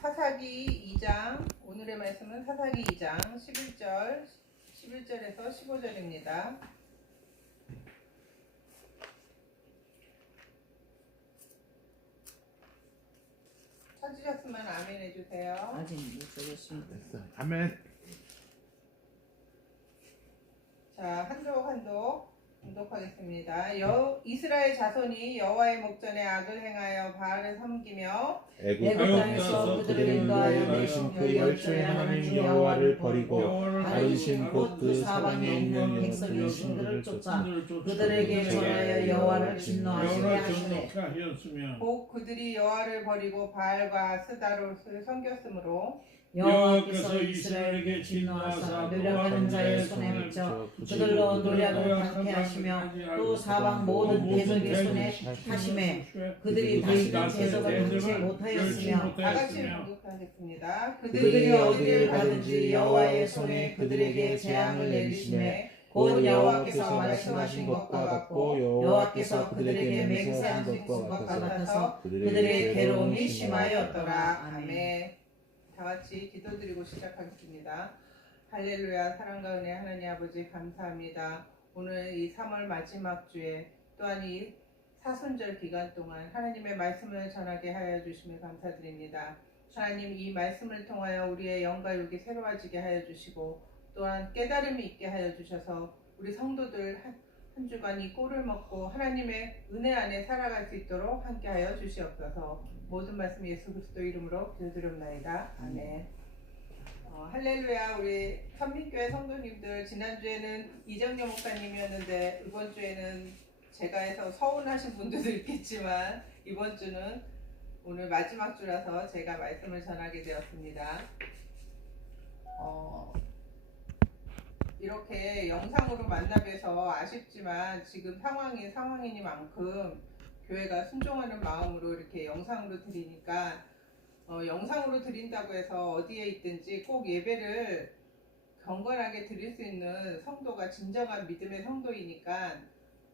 사사기 2장, 오늘의 말씀은 사사기 2장 11절에서 15절입니다. 찾으셨으면 아멘 해주세요. 아직 못 쓰겠습니다. 됐어. 아멘. 자, 한독 공독하겠습니다. 이스라엘 자손이 여호와의 목전에 악을 행하여 바알을 섬기며 애굽 땅에서 그들을 인도하여 내신 그 열조의 하나님 여호와를 버리고 다른 신 곧 그 사방에 있는 백성의 신들을 쫓아 그들에게 전하여 여호와를 진노하시게 하시네. 곧 그들이 여호와를 버리고 바알과 아스다롯을 섬겼으므로 여호와께서 이스라엘에게 진노하사 노력하는 자의 손에 붙여 그들로 노력을 강퇴하시며 또 사방 모든 대적의 손에 하심에 그들이 다시는 대적을 당치 못하였으며 다같이 공독하겠습니다. 그들이 어디를 가든지 여호와의 손에 그들에게 재앙을 내리시매 곧 여호와께서 말씀하신 것과 같고 여호와께서 그들에게 맹세하신 것과 같아서 그들의 괴로움이 심하였더라. 아멘. 다 같이 기도드리고 시작하겠습니다. 할렐루야. 사랑과 은혜 하나님 아버지 감사합니다. 오늘 이 3월 마지막 주에 또한 이 사순절 기간 동안 하나님의 말씀을 전하게 하여 주심에 감사드립니다. 하나님 이 말씀을 통하여 우리의 영과 육이 새로워지게 하여 주시고 또한 깨달음이 있게 하여 주셔서 우리 성도들 한 주간 이 꼴을 먹고 하나님의 은혜 안에 살아갈 수 있도록 함께 하여 주시옵소서. 모든 말씀 예수 그리스도 이름으로 기도드립나이다. 아멘. 할렐루야. 우리 선민교회 성도님들, 지난주에는 이정녀 목사님이었는데 이번 주에는 제가 해서 서운하신 분들도 있겠지만 이번 주는 오늘 마지막 주라서 제가 말씀을 전하게 되었습니다. 이렇게 영상으로 만나 뵈서 아쉽지만 지금 상황이니만큼 교회가 순종하는 마음으로 이렇게 영상으로 드리니까 영상으로 드린다고 해서 어디에 있든지 꼭 예배를 경건하게 드릴 수 있는 성도가 진정한 믿음의 성도이니까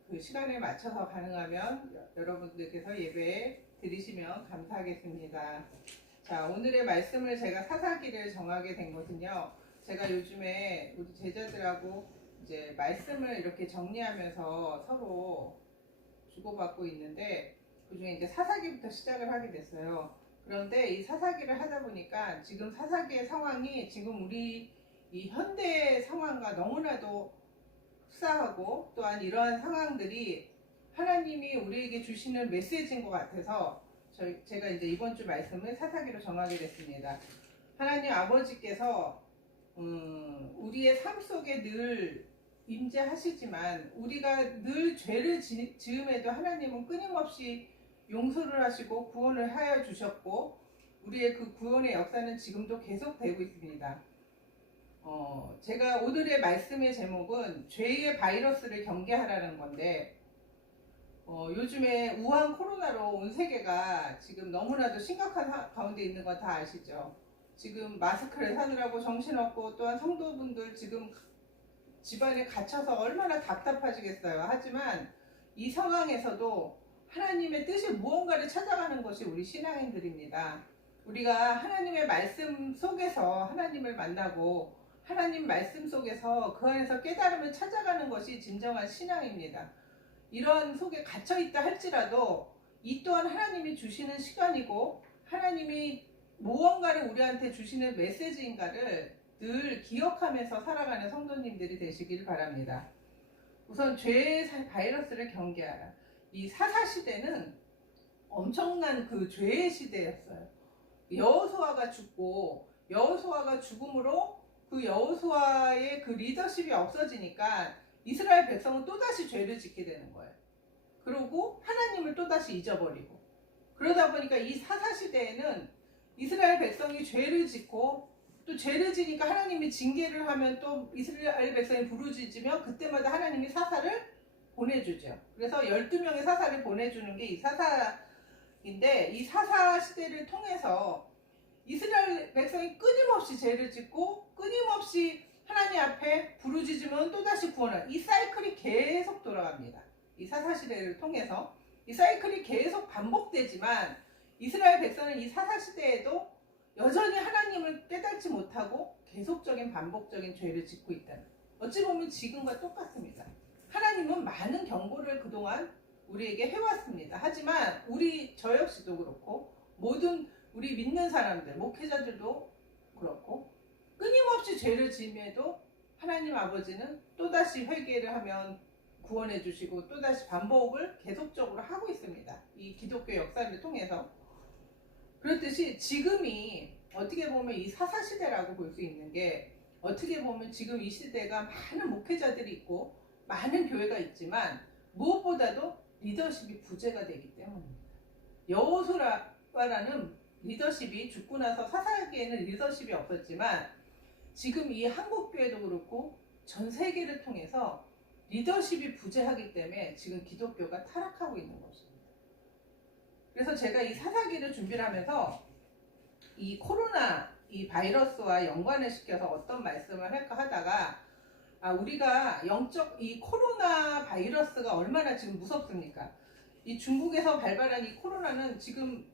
그 시간에 맞춰서 가능하면 여러분들께서 예배 드리시면 감사하겠습니다. 자, 오늘의 말씀을 제가 사사기를 정하게 된 것은요. 제가 요즘에 우리 제자들하고 이제 말씀을 이렇게 정리하면서 서로 주고받고 있는데 그중에 이제 사사기부터 시작을 하게 됐어요. 그런데 이 사사기를 하다 보니까 지금 사사기의 상황이 지금 우리 이 현대 상황과 너무나도 흡사하고 또한 이러한 상황들이 하나님이 우리에게 주시는 메시지인 것 같아서 제가 이제 이번 주 말씀을 사사기로 정하게 됐습니다. 하나님 아버지께서 우리의 삶 속에 늘 임재하시지만 우리가 늘 죄를 지음에도 하나님은 끊임없이 용서를 하시고 구원을 하여 주셨고 우리의 그 구원의 역사는 지금도 계속되고 있습니다. 제가 오늘의 말씀의 제목은 죄의 바이러스를 경계하라는 건데 요즘에 우한 코로나로 온 세계가 지금 너무나도 심각한 가운데 있는 거 다 아시죠? 지금 마스크를 사느라고 정신없고 또한 성도분들 지금 집안에 갇혀서 얼마나 답답하시겠어요. 하지만 이 상황에서도 하나님의 뜻이 무언가를 찾아가는 것이 우리 신앙인들입니다. 우리가 하나님의 말씀 속에서 하나님을 만나고 하나님 말씀 속에서 그 안에서 깨달음을 찾아가는 것이 진정한 신앙입니다. 이러한 속에 갇혀있다 할지라도 이 또한 하나님이 주시는 시간이고 하나님이 무언가를 우리한테 주시는 메시지인가를 늘 기억하면서 살아가는 성도님들이 되시길 바랍니다. 우선 죄의 바이러스를 경계하라. 이 사사시대는 엄청난 그 죄의 시대였어요. 여호수아가 죽고 여호수아가 죽음으로 그 여호수아의 그 리더십이 없어지니까 이스라엘 백성은 또다시 죄를 짓게 되는 거예요. 그리고 하나님을 또다시 잊어버리고 그러다 보니까 이 사사시대에는 이스라엘 백성이 죄를 짓고 또 죄를 지니까 하나님이 징계를 하면 또 이스라엘 백성이 부르짖으면 그때마다 하나님이 사사를 보내주죠. 그래서 12명의 사사를 보내주는 게 이 사사인데 이 사사 시대를 통해서 이스라엘 백성이 끊임없이 죄를 짓고 끊임없이 하나님 앞에 부르짖으면 또다시 구원을 이 사이클이 계속 돌아갑니다. 이 사사 시대를 통해서 이 사이클이 계속 반복되지만 이스라엘 백성은 이 사사 시대에도 여전히 하나님을 깨닫지 못하고 계속적인 반복적인 죄를 짓고 있다는, 어찌 보면 지금과 똑같습니다. 하나님은 많은 경고를 그동안 우리에게 해왔습니다. 하지만 저 역시도 그렇고 모든 우리 믿는 사람들, 목회자들도 그렇고 끊임없이 죄를 지음에도 하나님 아버지는 또다시 회개를 하면 구원해 주시고 또다시 반복을 계속적으로 하고 있습니다. 이 기독교 역사를 통해서. 그렇듯이 지금이 어떻게 보면 이 사사시대라고 볼 수 있는 게, 어떻게 보면 지금 이 시대가 많은 목회자들이 있고 많은 교회가 있지만 무엇보다도 리더십이 부재가 되기 때문입니다. 여호수아라는 리더십이 죽고 나서 사사기에는 리더십이 없었지만 지금 이 한국교회도 그렇고 전 세계를 통해서 리더십이 부재하기 때문에 지금 기독교가 타락하고 있는 것입니다. 그래서 제가 이 사사기를 준비를 하면서 이 코로나 이 바이러스와 연관을 시켜서 어떤 말씀을 할까 하다가, 우리가 이 코로나 바이러스가 얼마나 지금 무섭습니까? 이 중국에서 발발한 이 코로나는 지금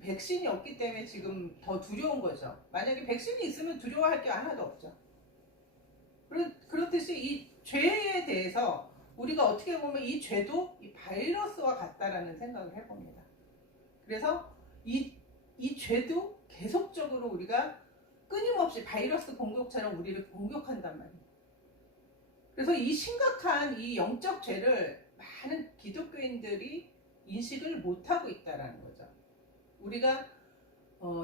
백신이 없기 때문에 지금 더 두려운 거죠. 만약에 백신이 있으면 두려워할 게 하나도 없죠. 그렇듯이 이 죄에 대해서 우리가 어떻게 보면 이 죄도 이 바이러스와 같다라는 생각을 해봅니다. 그래서 이 죄도 계속적으로 우리가 끊임없이 바이러스 공격처럼 우리를 공격한단 말이에요. 그래서 이 심각한 이 영적 죄를 많은 기독교인들이 인식을 못하고 있다는 거죠. 우리가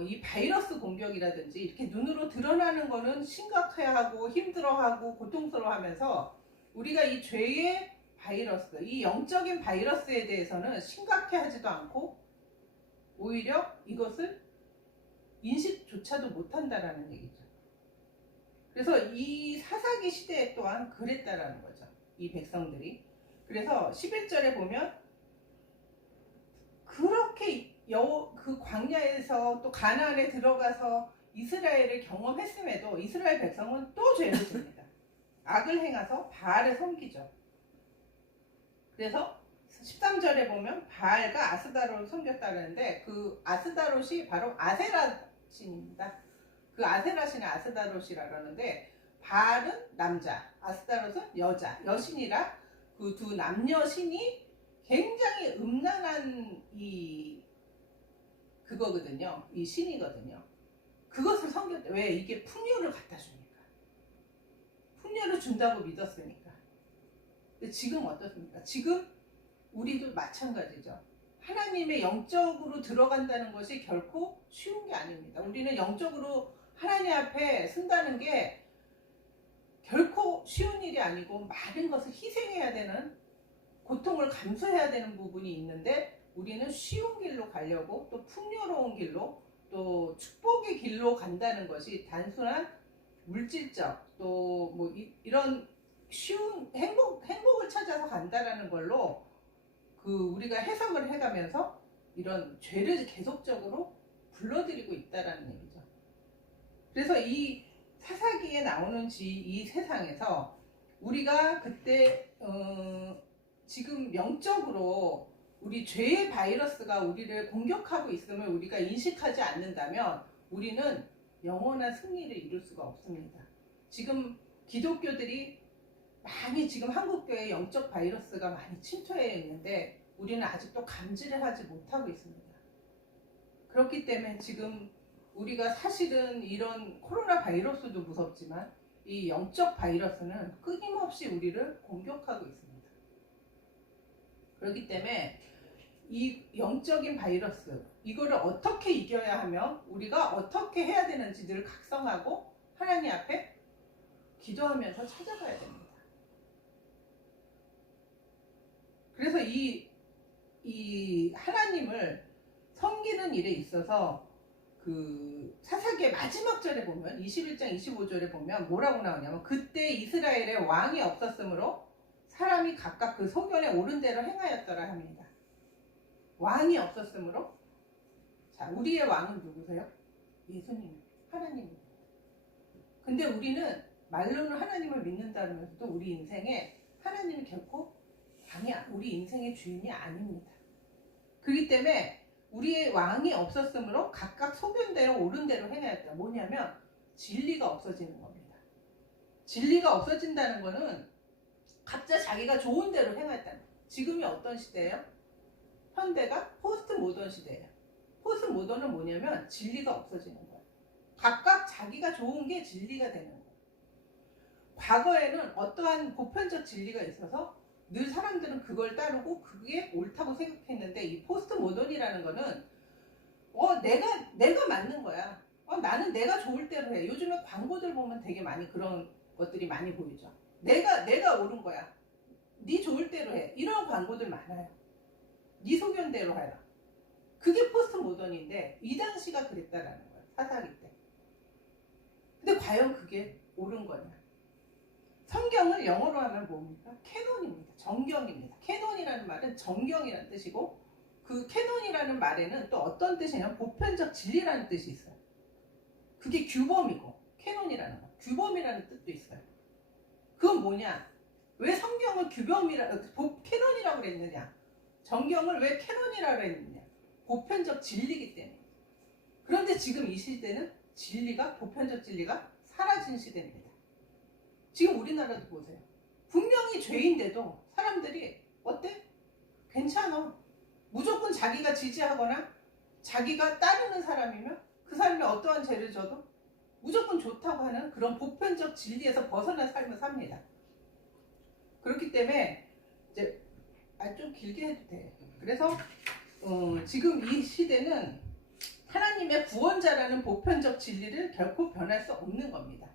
이 바이러스 공격이라든지 이렇게 눈으로 드러나는 거는 심각해하고 힘들어하고 고통스러워하면서 우리가 이 죄의 바이러스, 이 영적인 바이러스에 대해서는 심각해하지도 않고 오히려 이것을 인식조차도 못한다라는 얘기죠. 그래서 이 사사기 시대에 또한 그랬다라는 거죠. 이 백성들이. 그래서 11절에 보면 그렇게 그 광야에서 또 가나안에 들어가서 이스라엘을 경험했음에도 이스라엘 백성은 또 죄를 짓니다. 악을 행해서 바알을 섬기죠. 그래서 13절에 보면 바알과 아스다롯을 섬겼다는데 그 아스다롯이 바로 아세라 신입니다. 그 아세라 신의 아스다롯이라고 하는데, 바알은 남자, 아스다롯은 여신이라 그 두 남녀 신이 굉장히 음란한 그거거든요. 이 신이거든요. 그것을 섬겼대. 왜? 이게 풍요를 갖다 주니까. 풍요를 준다고 믿었으니까. 근데 지금 어떻습니까? 지금 우리도 마찬가지죠. 하나님의 영적으로 들어간다는 것이 결코 쉬운 게 아닙니다. 우리는 영적으로 하나님 앞에 쓴다는 게 결코 쉬운 일이 아니고 많은 것을 희생해야 되는, 고통을 감수해야 되는 부분이 있는데 우리는 쉬운 길로 가려고, 또 풍요로운 길로, 또 축복의 길로 간다는 것이 단순한 물질적 또 뭐 이런 쉬운 행복을 찾아서 간다라는 걸로 우리가 해석을 해가면서 이런 죄를 계속적으로 불러들이고 있다라는 얘기죠. 그래서 이 사사기에 나오는 이 세상에서 우리가 그때 지금 영적으로 우리 죄의 바이러스가 우리를 공격하고 있음을 우리가 인식하지 않는다면 우리는 영원한 승리를 이룰 수가 없습니다. 지금 기독교들이 많이, 지금 한국교회에 영적 바이러스가 많이 침투해 있는데 우리는 아직도 감지를 하지 못하고 있습니다. 그렇기 때문에 지금 우리가 사실은 이런 코로나 바이러스도 무섭지만 이 영적 바이러스는 끊임없이 우리를 공격하고 있습니다. 그렇기 때문에 이 영적인 바이러스, 이거를 어떻게 이겨야 하며 우리가 어떻게 해야 되는지 늘 각성하고 하나님 앞에 기도하면서 찾아가야 됩니다. 그래서 이 하나님을 섬기는 일에 있어서 그 사사기의 마지막 절에 보면 21장 25절에 보면 뭐라고 나오냐면, 그때 이스라엘에 왕이 없었으므로 사람이 각각 그 소견에 옳은 대로 행하였더라 합니다. 왕이 없었으므로. 자, 우리의 왕은 누구세요? 예수님, 하나님입니다. 근데 우리는 말로는 하나님을 믿는다면서도 우리 인생에 하나님이 결코 우리 인생의 주인이 아닙니다. 그렇기 때문에 우리의 왕이 없었으므로 각각 소견대로 옳은 대로 행하였다. 뭐냐면 진리가 없어지는 겁니다. 진리가 없어진다는 거는 각자 자기가 좋은 대로 행했다는 거예요. 지금이 어떤 시대예요? 현대가 포스트 모던 시대예요. 포스트 모던은 뭐냐면 진리가 없어지는 거예요. 각각 자기가 좋은 게 진리가 되는 거예요. 과거에는 어떠한 보편적 진리가 있어서 늘 사람들은 그걸 따르고 그게 옳다고 생각했는데, 이 포스트 모던이라는 거는 내가 맞는 거야. 나는 내가 좋을 대로 해. 요즘에 광고들 보면 되게 많이 그런 것들이 많이 보이죠. 내가 옳은 거야. 네 좋을 대로 해. 이런 광고들 많아요. 네 소견대로 해라. 그게 포스트 모던인데 이 당시가 그랬다라는 거야. 사사기 때. 근데 과연 그게 옳은 거냐? 성경을 영어로 하면 뭡니까? 캐논입니다. 정경입니다. 캐논이라는 말은 정경이라는 뜻이고, 그 캐논이라는 말에는 또 어떤 뜻이냐면 보편적 진리라는 뜻이 있어요. 그게 규범이고, 캐논이라는 거, 규범이라는 뜻도 있어요. 그건 뭐냐? 왜 성경을 캐논이라고 그랬느냐? 정경을 왜 캐논이라고 그랬느냐? 보편적 진리이기 때문에. 그런데 지금 이 시대는 보편적 진리가 사라진 시대입니다. 지금 우리나라도 보세요. 분명히 죄인데도 사람들이 어때? 괜찮아. 무조건 자기가 지지하거나 자기가 따르는 사람이면 그 사람이 어떠한 죄를 져도 무조건 좋다고 하는 그런 보편적 진리에서 벗어난 삶을 삽니다. 그렇기 때문에 이제 좀 길게 해도 돼. 그래서 지금 이 시대는 하나님의 구원자라는 보편적 진리를 결코 변할 수 없는 겁니다.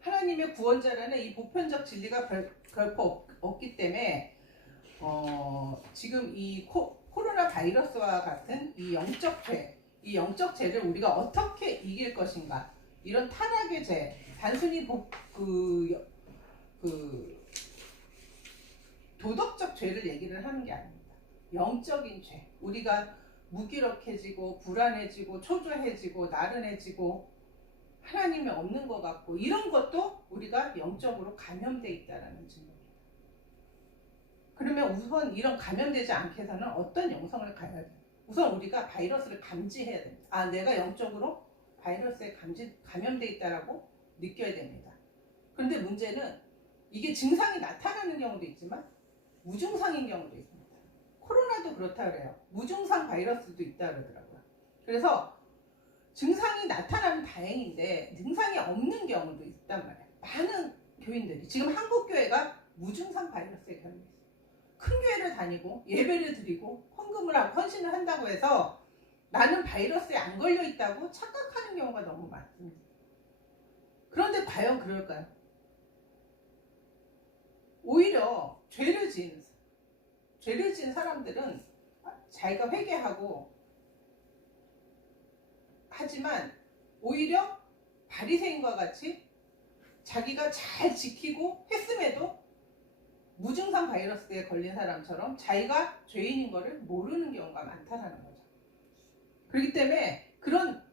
하나님의 구원자라는 이 보편적 진리가 결코 없기 때문에 지금 이 코로나 바이러스와 같은 이 영적 죄를 우리가 어떻게 이길 것인가, 이런 타락의 죄, 단순히 도덕적 죄를 얘기를 하는 게 아닙니다. 영적인 죄, 우리가 무기력해지고 불안해지고 초조해지고 나른해지고 하나님이 없는 것 같고, 이런 것도 우리가 영적으로 감염돼 있다는 증거입니다. 그러면 우선 이런 감염되지 않게 해서는 어떤 영성을 가야 돼요? 우선 우리가 바이러스를 감지해야 됩니다. 내가 영적으로 바이러스에 감염돼 있다라고 느껴야 됩니다. 그런데 문제는 이게 증상이 나타나는 경우도 있지만 무증상인 경우도 있습니다. 코로나도 그렇다 그래요. 무증상 바이러스도 있다 그러더라고요. 그래서 증상이 나타나면 다행인데 증상이 없는 경우도 있단 말이에요. 많은 교인들이 지금 한국 교회가 무증상 바이러스에 걸려 있어요. 큰 교회를 다니고 예배를 드리고 헌금을 하고 헌신을 한다고 해서 나는 바이러스에 안 걸려 있다고 착각하는 경우가 너무 많습니다. 그런데 과연 그럴까요? 오히려 죄를 지은 사람들은 자기가 회개하고 하지만 오히려 바리새인과 같이 자기가 잘 지키고 했음에도 무증상 바이러스에 걸린 사람처럼 자기가 죄인인 것을 모르는 경우가 많다라는 거죠. 그렇기 때문에 그런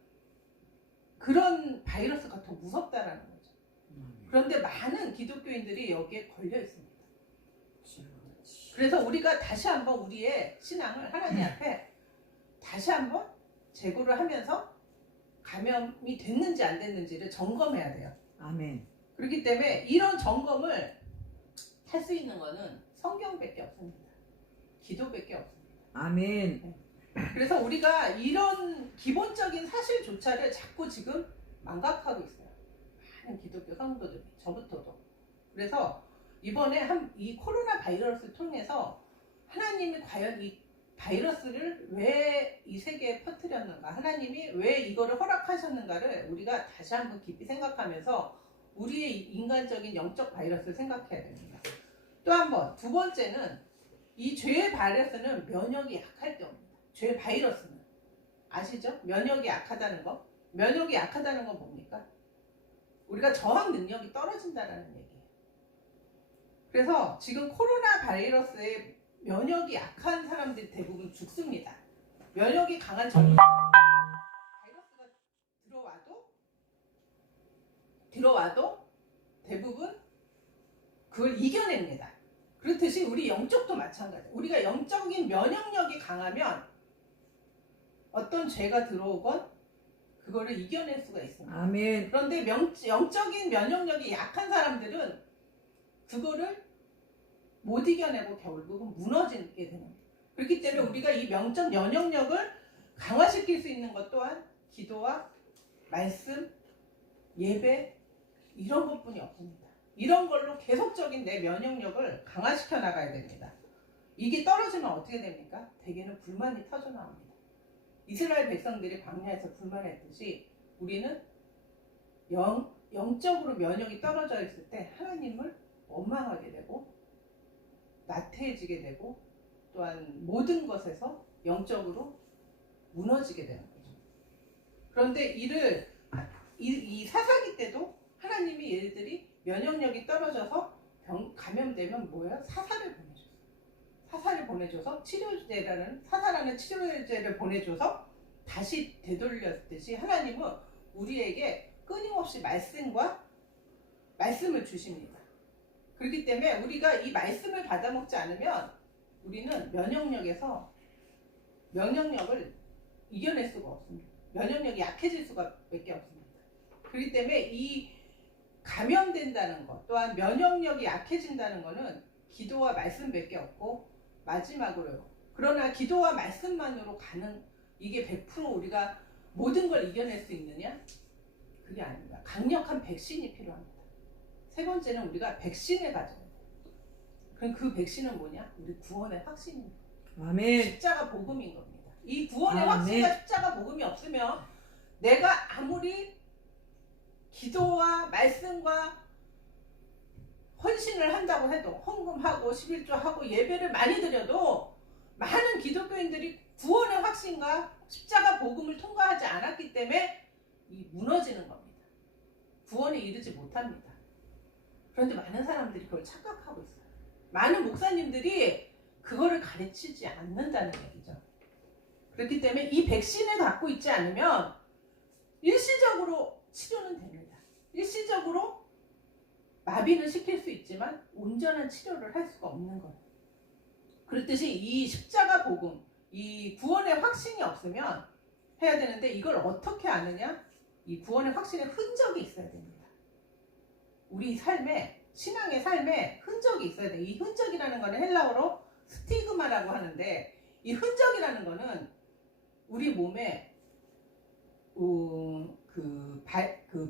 바이러스가 더 무섭다라는 거죠. 그런데 많은 기독교인들이 여기에 걸려 있습니다. 그래서 우리가 다시 한번 우리의 신앙을 하나님 앞에 다시 한번 재고를 하면서 감염이 됐는지 안 됐는지를 점검해야 돼요. 아멘. 그렇기 때문에 이런 점검을 할 수 있는 거는 성경밖에 없습니다. 기도밖에 없습니다. 아멘. 그래서 우리가 이런 기본적인 사실조차를 자꾸 지금 망각하고 있어요. 많은 기독교 성도들이, 저부터도. 그래서 이번에 이 코로나 바이러스를 통해서 하나님이 과연 이 바이러스를 왜 이 세계에 퍼뜨렸는가, 하나님이 왜 이거를 허락하셨는가를 우리가 다시 한번 깊이 생각하면서 우리의 인간적인 영적 바이러스를 생각해야 됩니다. 또 한 번, 두 번째는 이 죄의 바이러스는 면역이 약할 때입니다. 죄 바이러스는 아시죠? 면역이 약하다는 거. 면역이 약하다는 건 뭡니까? 우리가 저항 능력이 떨어진다는 얘기예요. 그래서 지금 코로나 바이러스에 면역이 약한 사람들이 대부분 죽습니다. 면역이 강한 바이러스가 들어와도 대부분 그걸 이겨냅니다. 그렇듯이 우리 영적도 마찬가지예요. 우리가 영적인 면역력이 강하면 어떤 죄가 들어오건 그거를 이겨낼 수가 있습니다. 아멘. 그런데 영적인 면역력이 약한 사람들은 그거를 못 이겨내고 결국은 무너지게 되는 거예요. 그렇기 때문에 우리가 이 영적 면역력을 강화시킬 수 있는 것 또한 기도와 말씀, 예배 이런 것뿐이 없습니다. 이런 걸로 계속적인 내 면역력을 강화시켜 나가야 됩니다. 이게 떨어지면 어떻게 됩니까? 대개는 불만이 터져 나옵니다. 이스라엘 백성들이 광야에서 불만했듯이 우리는 영적으로 면역이 떨어져 있을 때 하나님을 원망하게 되고 나태해지게 되고 또한 모든 것에서 영적으로 무너지게 되는 거죠. 그런데 이 사사기 때도 하나님이 얘들이 면역력이 떨어져서 감염되면 뭐예요? 사사를 보내줘서 사사라는 치료제를 보내줘서 다시 되돌렸듯이 하나님은 우리에게 끊임없이 말씀을 주십니다. 그렇기 때문에 우리가 이 말씀을 받아먹지 않으면 우리는 면역력을 이겨낼 수가 없습니다. 면역력이 약해질 수밖에 없습니다. 그렇기 때문에 이 감염된다는 것 또한 면역력이 약해진다는 것은 기도와 말씀밖에 없고 마지막으로요. 그러나 기도와 말씀만으로 이게 100% 우리가 모든 걸 이겨낼 수 있느냐? 그게 아닙니다. 강력한 백신이 필요합니다. 세 번째는 우리가 백신을 가져야 돼요. 그럼 그 백신은 뭐냐? 우리 구원의 확신입니다. 아멘. 십자가 복음인 겁니다. 이 구원의 아멘. 확신과 십자가 복음이 없으면 내가 아무리 기도와 말씀과 헌신을 한다고 해도 헌금하고 11조하고 예배를 많이 드려도 많은 기독교인들이 구원의 확신과 십자가 복음을 통과하지 않았기 때문에 무너지는 겁니다. 구원에 이르지 못합니다. 그런데 많은 사람들이 그걸 착각하고 있어요. 많은 목사님들이 그거를 가르치지 않는다는 얘기죠. 그렇기 때문에 이 백신을 갖고 있지 않으면 일시적으로 치료는 됩니다. 일시적으로 마비는 시킬 수 있지만 온전한 치료를 할 수가 없는 거예요. 그렇듯이 이 십자가 복음, 이 구원의 확신이 없으면 해야 되는데 이걸 어떻게 아느냐? 이 구원의 확신의 흔적이 있어야 됩니다. 우리 신앙의 삶에 흔적이 있어야 돼요. 이 흔적이라는 거는 헬라어로 스티그마라고 하는데 이 흔적이라는 거는 우리 몸에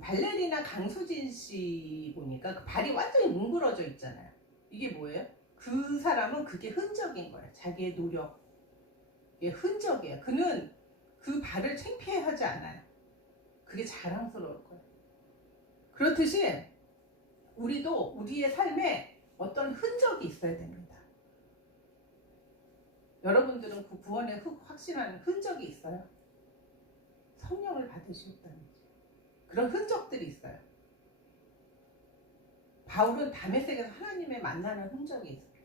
발레리나 강수진 씨 보니까 그 발이 완전히 뭉그러져 있잖아요. 이게 뭐예요? 그 사람은 그게 흔적인 거예요. 자기의 노력의 흔적이에요. 그는 그 발을 창피해하지 않아요. 그게 자랑스러울 거예요. 그렇듯이 우리도 우리의 삶에 어떤 흔적이 있어야 됩니다. 여러분들은 그 구원에 확신하는 흔적이 있어요? 성령을 받으셨다든지 그런 흔적들이 있어요. 바울은 다메섹에서 하나님의 만나는 흔적이 있습니다.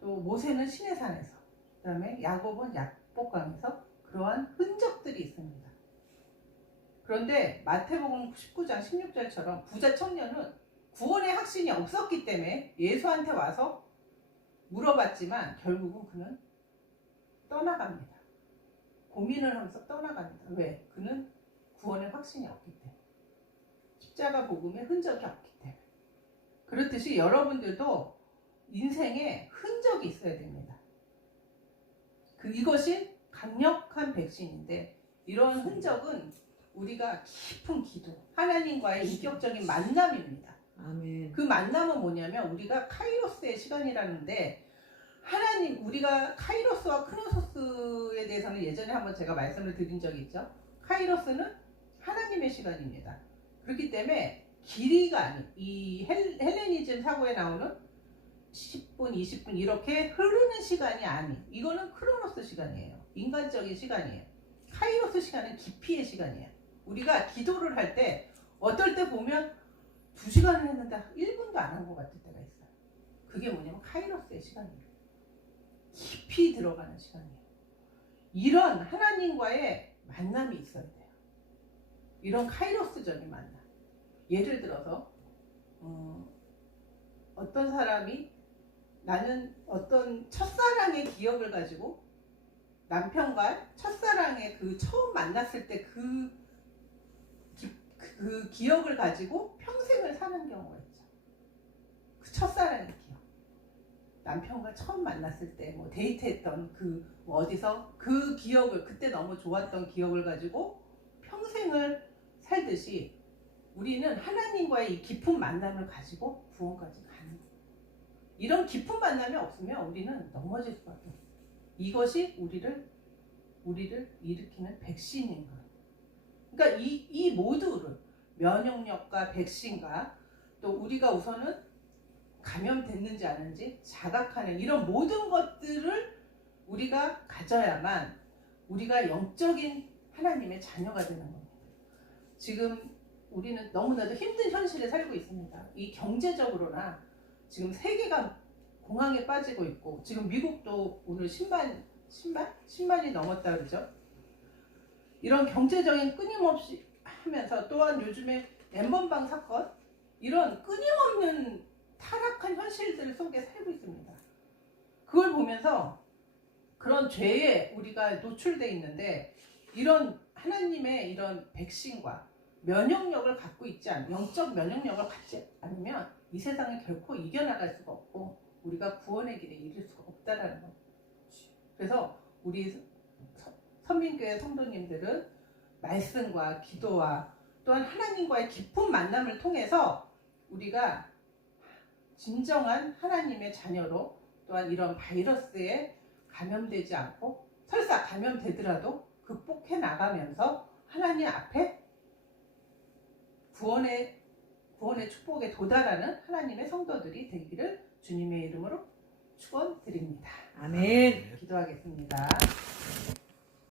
또 모세는 시내산에서, 그 다음에 야곱은 약복강에서 그러한 흔적들이 있습니다. 그런데 마태복음 19장 16절처럼 부자 청년은 구원의 확신이 없었기 때문에 예수한테 와서 물어봤지만 결국은 그는 떠나갑니다. 고민을 하면서 떠나갑니다. 왜? 그는 구원의 확신이 없기 때문에. 십자가 복음의 흔적이 없기 때문에. 그렇듯이 여러분들도 인생에 흔적이 있어야 됩니다. 이것이 강력한 백신인데 이런 흔적은 우리가 깊은 기도, 하나님과의 인격적인 만남입니다. 아멘. 그 만남은 뭐냐면 우리가 카이로스의 시간이라는데 우리가 카이로스와 크로노스에 대해서는 예전에 한번 제가 말씀을 드린 적이 있죠. 카이로스는 하나님의 시간입니다. 그렇기 때문에 길이가 아닌 이 헬레니즘 사고에 나오는 10분, 20분 이렇게 흐르는 시간이 아닌 이거는 크로노스 시간이에요. 인간적인 시간이에요. 카이로스 시간은 깊이의 시간이에요. 우리가 기도를 할 때 어떨 때 보면 2시간을 했는데 1분도 안 한 것 같을 때가 있어요. 그게 뭐냐면 카이로스의 시간이에요. 깊이 들어가는 시간이에요. 이런 하나님과의 만남이 있어야 돼요. 이런 카이로스적인 만남. 예를 들어서 어떤 사람이 나는 어떤 첫사랑의 기억을 가지고 남편과 첫사랑의 그 처음 만났을 때 그 기억을 가지고 평생을 사는 경우가 있죠. 그 첫사랑의 기억. 남편과 처음 만났을 때 뭐 데이트했던 뭐 어디서 그 기억을 그때 너무 좋았던 기억을 가지고 평생을 살듯이 우리는 하나님과의 이 깊은 만남을 가지고 구원까지 가는 거예요. 이런 깊은 만남이 없으면 우리는 넘어질 수밖에 없어요. 이것이 우리를 일으키는 백신인 거예요. 그러니까 이 모두를 면역력과 백신과 또 우리가 우선은 감염됐는지 아닌지 자각하는 이런 모든 것들을 우리가 가져야만 우리가 영적인 하나님의 자녀가 되는 겁니다. 지금 우리는 너무나도 힘든 현실에 살고 있습니다. 이 경제적으로나 지금 세계가 공황에 빠지고 있고 지금 미국도 오늘 10만이 넘었다 그러죠. 이런 경제적인 끊임없이 하면서 또한 요즘에 엠번방 사건 이런 끊임없는 타락한 현실들 속에 살고 있습니다. 그걸 보면서 그런 죄에 우리가 노출되어 있는데 이런 하나님의 이런 백신과 면역력을 갖고 있지 않으면 영적 면역력을 갖지 않으면 이 세상을 결코 이겨나갈 수가 없고 우리가 구원의 길에 이를 수가 없다라는 거죠. 그래서 우리 선민교회 성도님들은 말씀과 기도와 또한 하나님과의 깊은 만남을 통해서 우리가 진정한 하나님의 자녀로 또한 이런 바이러스에 감염되지 않고 설사 감염되더라도 극복해 나가면서 하나님 앞에 구원의 축복에 도달하는 하나님의 성도들이 되기를 주님의 이름으로 축원드립니다. 아멘. 기도하겠습니다.